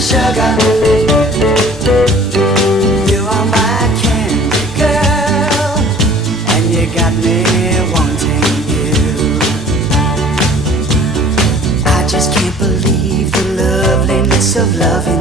sugar. You are my candy girl, and you got me wanting you. I just can't believe the loveliness of loving